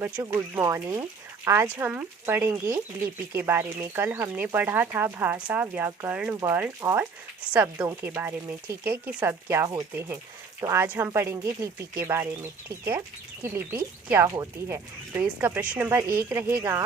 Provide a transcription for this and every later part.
बच्चों good morning. आज हम पढ़ेंगे लिपि के बारे में। कल हमने पढ़ा था भाषा, व्याकरण, वर्ण और शब्दों के बारे में, ठीक है, कि शब्द क्या होते हैं। तो आज हम पढ़ेंगे लिपि के बारे में, ठीक है, कि लिपि क्या होती है। तो इसका प्रश्न नंबर 1 रहेगा,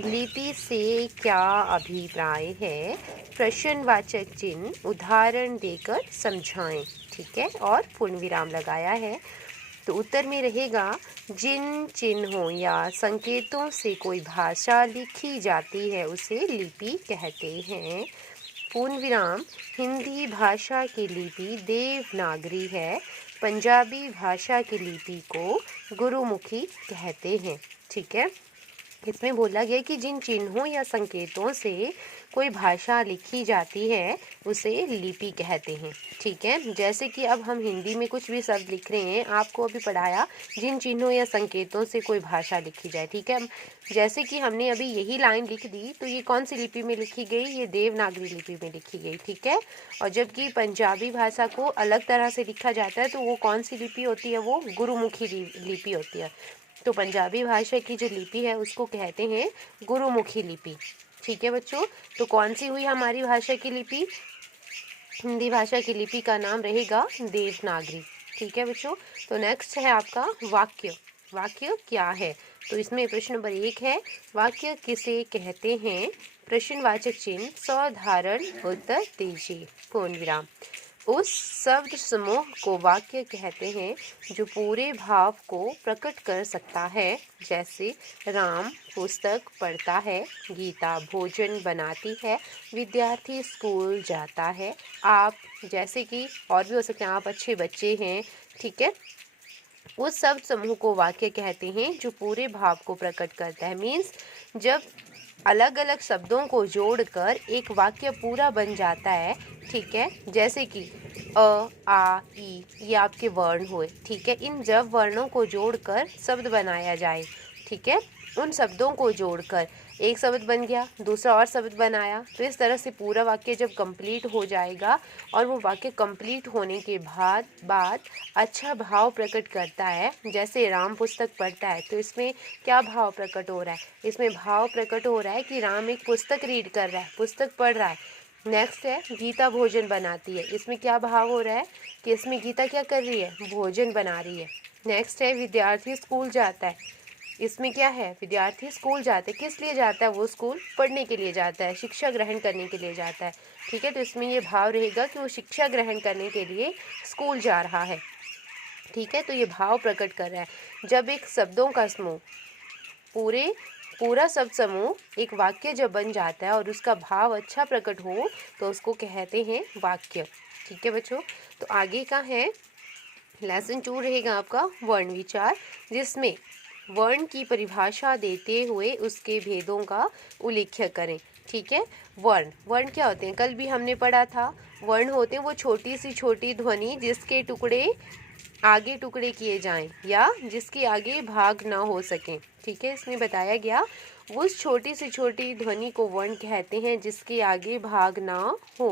लिपि से क्या अभिप्राय है? प्रश्नवाचक चिन्ह उदाहरण देकर समझाएं, ठीक है, और पूर्ण विराम लगाया है। तो उत्तर में रहेगा, जिन चिन्हों या संकेतों से कोई भाषा लिखी जाती है उसे लिपि कहते हैं। पूर्ण विराम, हिंदी भाषा की लिपि देवनागरी है। पंजाबी भाषा की लिपि को गुरुमुखी कहते हैं, ठीक है। इसमें बोला गया कि जिन चिन्हों या संकेतों से कोई भाषा लिखी जाती है उसे लिपि कहते हैं, ठीक है। जैसे कि अब हम हिंदी में कुछ भी शब्द लिख रहे हैं, आपको अभी पढ़ाया जिन चिन्हों या संकेतों से कोई भाषा लिखी जाए, ठीक है। जैसे कि हमने अभी यही लाइन लिख दी, तो ये कौन सी लिपि में लिखी गई? ये देवनागरी लिपि में लिखी गई, ठीक है। और जबकि पंजाबी भाषा को अलग तरह से लिखा जाता है, तो वो कौन सी लिपि होती है? वो गुरुमुखी लिपि होती है। तो पंजाबी भाषा की जो लिपि है उसको कहते हैं गुरुमुखी लिपि, ठीक है बच्चों। तो कौन सी हुई हमारी भाषा की लिपि? हिंदी भाषा की लिपि का नाम रहेगा देवनागरी, ठीक है बच्चों। तो नेक्स्ट है आपका वाक्य। वाक्य क्या है? तो इसमें प्रश्न नंबर 1 है, वाक्य किसे कहते हैं? प्रश्नवाचक चिन्ह, साधारण उत्तर दीजिए, पूर्ण विराम। उस शब्द समूह को वाक्य कहते हैं जो पूरे भाव को प्रकट कर सकता है। जैसे राम पुस्तक पढ़ता है, गीता भोजन बनाती है, विद्यार्थी स्कूल जाता है, आप, जैसे कि और भी हो सकते हैं, आप अच्छे बच्चे हैं, ठीक है। उस शब्द समूह को वाक्य कहते हैं जो पूरे भाव को प्रकट करता है। मीन्स जब अलग अलग शब्दों को जोड़कर एक वाक्य पूरा बन जाता है, ठीक है। जैसे कि अ, आ, ई, ये आपके वर्ण हुए, ठीक है। इन जब वर्णों को जोड़कर शब्द बनाया जाए, ठीक है, उन शब्दों को जोड़कर एक शब्द बन गया, दूसरा और शब्द बनाया, तो इस तरह से पूरा वाक्य जब कंप्लीट हो जाएगा और वो वाक्य कंप्लीट होने के बाद अच्छा भाव प्रकट करता है। जैसे राम पुस्तक पढ़ता है, तो इसमें क्या भाव प्रकट हो रहा है? इसमें भाव प्रकट हो रहा है कि राम एक पुस्तक रीड कर रहा है, पुस्तक पढ़ रहा है। नेक्स्ट है गीता भोजन बनाती है, इसमें क्या भाव हो रहा है कि इसमें गीता क्या कर रही है? भोजन बना रही है। नेक्स्ट है विद्यार्थी स्कूल जाता है, इसमें क्या है? विद्यार्थी स्कूल जाते हैं, किस लिए जाता है? वो स्कूल पढ़ने के लिए जाता है, शिक्षा ग्रहण करने के लिए जाता है, ठीक है। तो इसमें ये भाव रहेगा कि वो शिक्षा ग्रहण करने के लिए स्कूल जा रहा है, ठीक है। तो ये भाव प्रकट कर रहा है। जब एक शब्दों का समूह पूरा शब्द समूह एक वाक्य जब बन जाता है और उसका भाव अच्छा प्रकट हो तो उसको कहते हैं वाक्य, ठीक है बच्चों। तो आगे का है लेसन 2 रहेगा आपका वर्ण विचार, जिसमें वर्ण की परिभाषा देते हुए उसके भेदों का उल्लेख करें, ठीक है। वर्ण क्या होते हैं? कल भी हमने पढ़ा था, वर्ण होते हैं वो छोटी सी छोटी ध्वनि जिसके आगे टुकड़े किए जाएं या जिसके आगे भाग ना हो सकें, ठीक है। इसमें बताया गया उस छोटी से छोटी ध्वनि को वर्ण कहते हैं जिसके आगे भाग ना हो।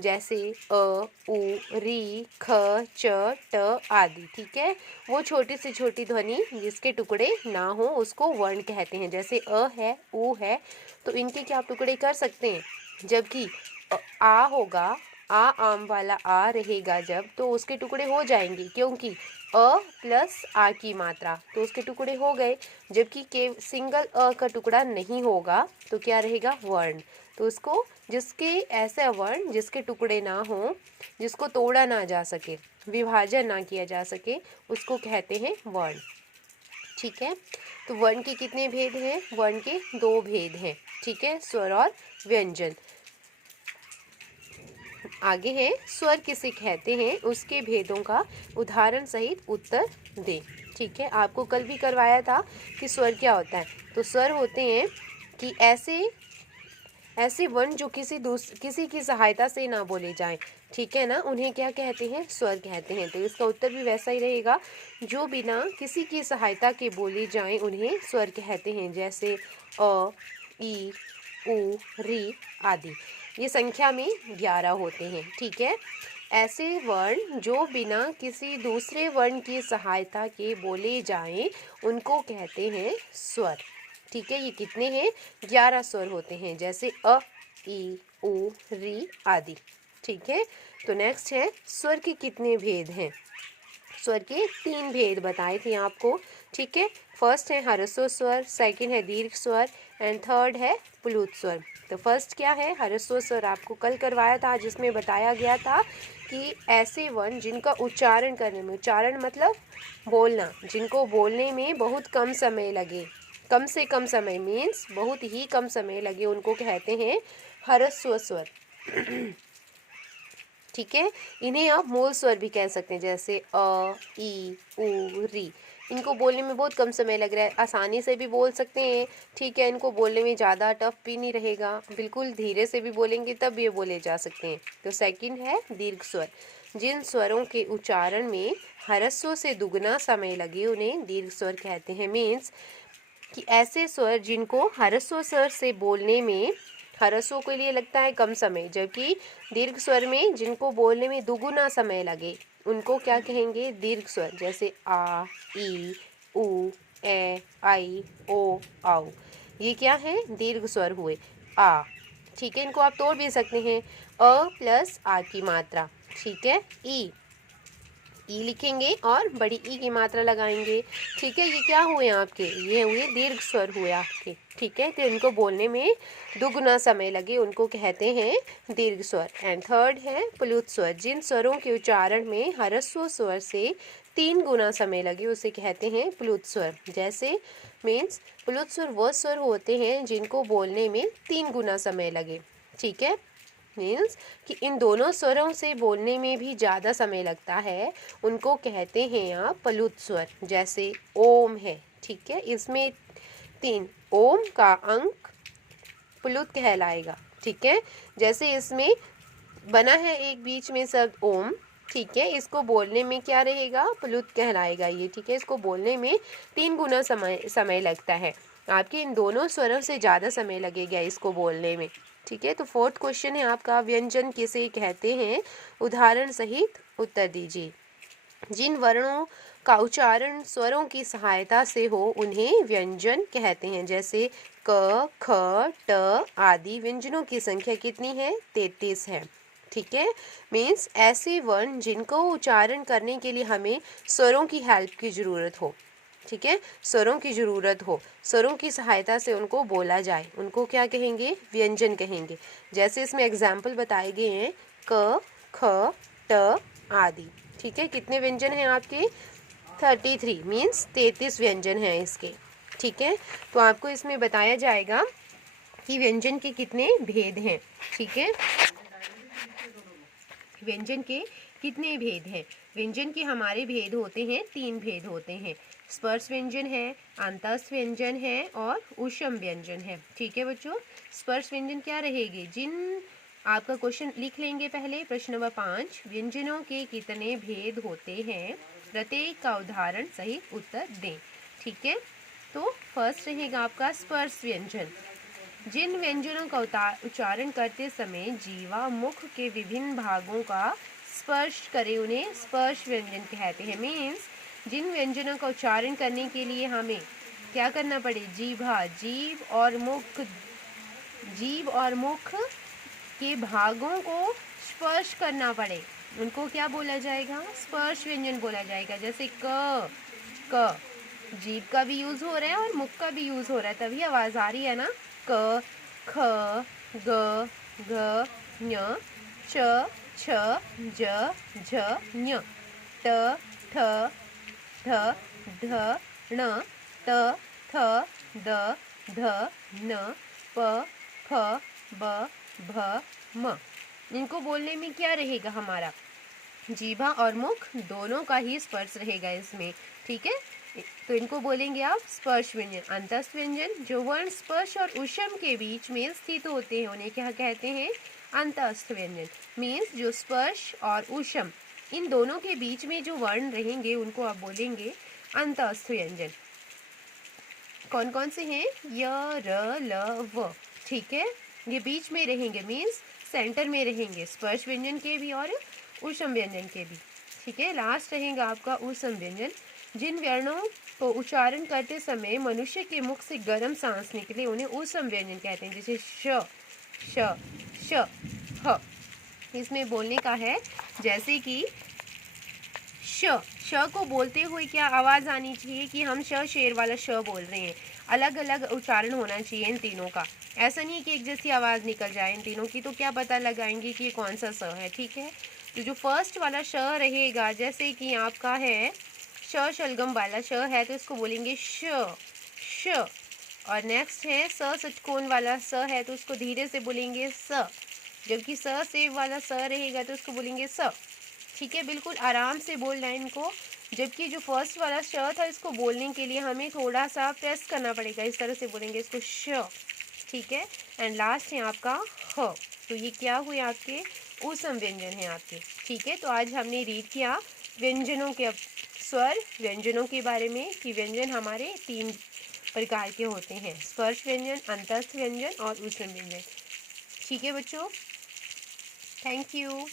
जैसे अ, उ, री, ख, च, ट आदि, ठीक है। वो छोटी से छोटी ध्वनि जिसके टुकड़े ना हो उसको वर्ण कहते हैं। जैसे अ है, उ है, तो इनके क्या आप टुकड़े कर सकते हैं? जबकि आ होगा, आम वाला आ रहेगा जब, तो उसके टुकड़े हो जाएंगे, क्योंकि अ प्लस आ की मात्रा, तो उसके टुकड़े हो गए। जबकि के सिंगल अ का टुकड़ा नहीं होगा तो क्या रहेगा? वर्ण। तो उसको जिसके ऐसे वर्ण जिसके टुकड़े ना हो, जिसको तोड़ा ना जा सके, विभाजन ना किया जा सके, उसको कहते हैं वर्ण, ठीक है। तो वर्ण के कितने भेद हैं? वर्ण के 2 भेद हैं, ठीक है, स्वर और व्यंजन। आगे है स्वर किसे कहते हैं, उसके भेदों का उदाहरण सहित उत्तर दें, ठीक है। आपको कल भी करवाया था कि स्वर क्या होता है। तो स्वर होते हैं कि ऐसे वर्ण जो किसी की सहायता से ना बोले जाएं, ठीक है ना, उन्हें क्या कहते हैं? स्वर कहते हैं। तो इसका उत्तर भी वैसा ही रहेगा, जो बिना किसी की सहायता के बोले जाएं उन्हें स्वर कहते हैं। जैसे अ, ई, उ, री आदि। ये संख्या में 11 होते हैं, ठीक है। ऐसे वर्ण जो बिना किसी दूसरे वर्ण की सहायता के बोले जाएं उनको कहते हैं स्वर। ठीक है, ये कितने हैं? 11 स्वर होते हैं, जैसे अ, ई, उ, री आदि। ठीक है, तो नेक्स्ट है स्वर के कितने भेद हैं? स्वर के 3 भेद बताए थे आपको। ठीक है, फर्स्ट है ह्रस्व स्वर, सेकंड है दीर्घ स्वर एंड थर्ड है प्लुत स्वर। तो फर्स्ट क्या है? ह्रस्व स्वर आपको कल करवाया था, जिसमें बताया गया था कि ऐसे वर्ण जिनका उच्चारण करने में, उच्चारण मतलब बोलना, जिनको बोलने में बहुत कम समय लगे, कम से कम समय मीन्स बहुत ही कम समय लगे, उनको कहते हैं ह्रस्व स्वर। ठीक है, इन्हें आप मूल स्वर भी कह सकते हैं, जैसे अ, ई, उ, री। इनको बोलने में बहुत कम समय लग रहा है, आसानी से भी बोल सकते हैं। ठीक है, इनको बोलने में ज़्यादा टफ भी नहीं रहेगा, बिल्कुल धीरे से भी बोलेंगे तब ये बोले जा सकते हैं। तो सेकंड है दीर्घ स्वर। जिन स्वरों के उच्चारण में ह्रस्व से दुगना समय लगे उन्हें दीर्घ स्वर कहते हैं। मीन्स कि ऐसे स्वर जिनको ह्रस्व स्वर से बोलने में, ह्रस्व के लिए लगता है कम समय, जबकि दीर्घ स्वर में जिनको बोलने में दुगुना समय लगे उनको क्या कहेंगे? दीर्घ स्वर। जैसे आ, ई, उ, ए, आई, ओ, औ। ये क्या है? दीर्घ स्वर हुए। आ। ठीक है, इनको आप तोड़ भी सकते हैं, अ प्लस आ की मात्रा। ठीक है, ई, ई लिखेंगे और बड़ी ई की मात्रा लगाएंगे। ठीक है, ये क्या हुए आपके? ये हुए दीर्घ स्वर हुए आपके। ठीक है, तो इनको बोलने में दुगुना समय लगे उनको कहते हैं दीर्घ स्वर। एंड थर्ड है प्लुत स्वर। जिन स्वरों के उच्चारण में ह्रस्व स्वर से 3 गुना समय लगे उसे कहते हैं प्लुत स्वर। जैसे मीन्स प्लुत स्वर वो स्वर होते हैं जिनको बोलने में 3 गुना समय लगे। ठीक है, मीन्स कि इन दोनों स्वरों से बोलने में भी ज़्यादा समय लगता है, उनको कहते हैं आप प्लुत स्वर। जैसे ओम है। ठीक है, इसमें 3, ओम का अंक प्लुत कहलाएगा। ठीक है, जैसे इसमें बना है एक बीच में शब्द ओम। ठीक है, इसको बोलने में क्या रहेगा? प्लुत कहलाएगा ये। ठीक है, इसको बोलने में 3 गुना समय लगता है, आपके इन दोनों स्वरों से ज़्यादा समय लगेगा इसको बोलने में। ठीक है, तो फोर्थ क्वेश्चन है आपका, व्यंजन किसे कहते हैं? उदाहरण सहित उत्तर दीजिए। जिन वर्णों का उच्चारण स्वरों की सहायता से हो उन्हें व्यंजन कहते हैं। जैसे क, ख, ट आदि व्यंजनों की संख्या कितनी है? 33 है। ठीक है, मीन्स ऐसे वर्ण जिनको उच्चारण करने के लिए हमें स्वरों की हेल्प की ज़रूरत हो। ठीक है, स्वरों की ज़रूरत हो, स्वरों की सहायता से उनको बोला जाए, उनको क्या कहेंगे? व्यंजन कहेंगे। जैसे इसमें एग्जाम्पल बताए गए हैं, क, ख, ट आदि। ठीक है, कितने व्यंजन हैं आपके? 33 मीन्स 33 व्यंजन हैं इसके। ठीक है, तो आपको इसमें बताया जाएगा कि व्यंजन के कितने भेद हैं। ठीक है, व्यंजन के कितने भेद हैं? व्यंजन के हमारे भेद होते हैं, 3 भेद होते हैं। स्पर्श व्यंजन है, अंतस्थ व्यंजन है और ऊष्म व्यंजन है। ठीक है बच्चों, स्पर्श व्यंजन क्या रहेगी? जिन आपका क्वेश्चन लिख लेंगे पहले, प्रश्न नंबर 5, व्यंजनों के कितने भेद होते हैं? प्रत्येक का उदाहरण सहित उत्तर दें। ठीक है, तो फर्स्ट रहेगा आपका स्पर्श व्यंजन। जिन व्यंजनों का उच्चारण करते समय जीवा मुख के विभिन्न भागों का स्पर्श करे उन्हें स्पर्श व्यंजन कहते हैं। मीन्स जिन व्यंजनों का उच्चारण करने के लिए हमें क्या करना पड़े? जीवा, जीव और मुख के भागों को स्पर्श करना पड़े, उनको क्या बोला जाएगा? स्पर्श व्यंजन बोला जाएगा। जैसे क, जीभ का भी यूज हो रहा है और मुख का भी यूज हो रहा है, तभी आवाज आ रही है ना। क, ख, ग, घ, ञ, च, छ, ज, झ, ञ, ट, ठ, ढ, ढ, ण, त, थ, द, ध, न, प, फ, ब, भ, म। इनको बोलने में क्या रहेगा हमारा? जीभा और मुख दोनों का ही स्पर्श रहेगा इसमें। ठीक है, तो इनको बोलेंगे आप स्पर्श व्यंजन। अंतस्थ व्यंजन, जो वर्ण स्पर्श और ऊष्म के बीच में स्थित होते हैं उन्हें क्या कहते हैं? अंतस्थ व्यंजन। मीन्स जो स्पर्श और ऊष्म इन दोनों के बीच में जो वर्ण रहेंगे उनको आप बोलेंगे अंतस्थ व्यंजन। कौन कौन से हैं? य, र, ल, व। ठीक है, ये बीच में रहेंगे, मीन्स सेंटर में रहेंगे, स्पर्श व्यंजन के भी और ऊष्म व्यंजन के भी। ठीक है, लास्ट रहेगा आपका ऊष्म व्यंजन। जिन वर्णों को उच्चारण करते समय मनुष्य के मुख से गर्म सांस निकले उन्हें ऊष्म व्यंजन कहते हैं, जैसे श, श, श, ह। इसमें बोलने का है जैसे कि श, श को बोलते हुए क्या आवाज़ आनी चाहिए कि हम श शेर वाला श बोल रहे हैं। अलग अलग उच्चारण होना चाहिए इन तीनों का। ऐसा नहीं कि एक जैसी आवाज़ निकल जाए इन तीनों की, तो क्या पता लगाएंगे कि ये कौन सा स है। ठीक है, तो जो फर्स्ट वाला श रहेगा, जैसे कि आपका है श शलगम वाला श है, तो इसको बोलेंगे श, श। और नेक्स्ट है स षटकोण वाला स है, तो उसको धीरे से बोलेंगे स। जबकि स सेव वाला स रहेगा तो उसको बोलेंगे स। ठीक है, बिल्कुल आराम से बोलना है इनको। जबकि जो फर्स्ट वाला श था, इसको बोलने के लिए हमें थोड़ा सा प्रेस करना पड़ेगा, इस तरह से बोलेंगे इसको श। ठीक है, एंड लास्ट है आपका ह। तो ये क्या हुए आपके ऊष्म व्यंजन है आपके। ठीक है, तो आज हमने रीड किया व्यंजनों के स्वर व्यंजनों के बारे में कि व्यंजन हमारे 3 प्रकार के होते हैं, स्पर्श व्यंजन, अंतस्थ व्यंजन और ऊष्म व्यंजन। ठीक है बच्चों, थैंक यू।